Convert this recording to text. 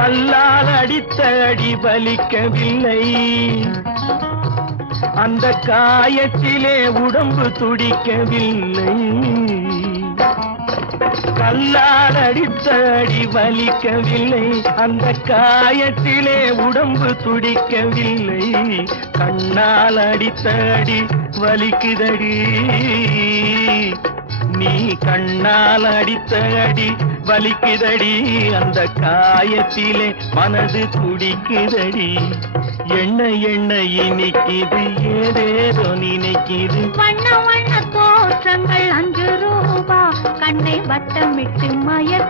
கல்லால் அடித்த அடி வலிக்கவில்லை, அந்த காயத்திலே உடம்பு துடிக்கவில்லை. கல்லால் அடித்த அடி வலிக்கவில்லை, அந்த காயத்திலே உடம்பு துடிக்கவில்லை. கண்ணால் அடித்த அடி வலிக்குதடி, நீ கண்ணால் அடித்த அடி வலிக்குதடி, அந்த காயத்திலே மனது துடிக்குதடி. எண்ண எண்ண இனிக்குது ஏதேதோ நினைக்குது. வண்ண வண்ண தோற்றங்கள் 5 ரூபா, கண்ணை வட்டமிட்டு மயக்க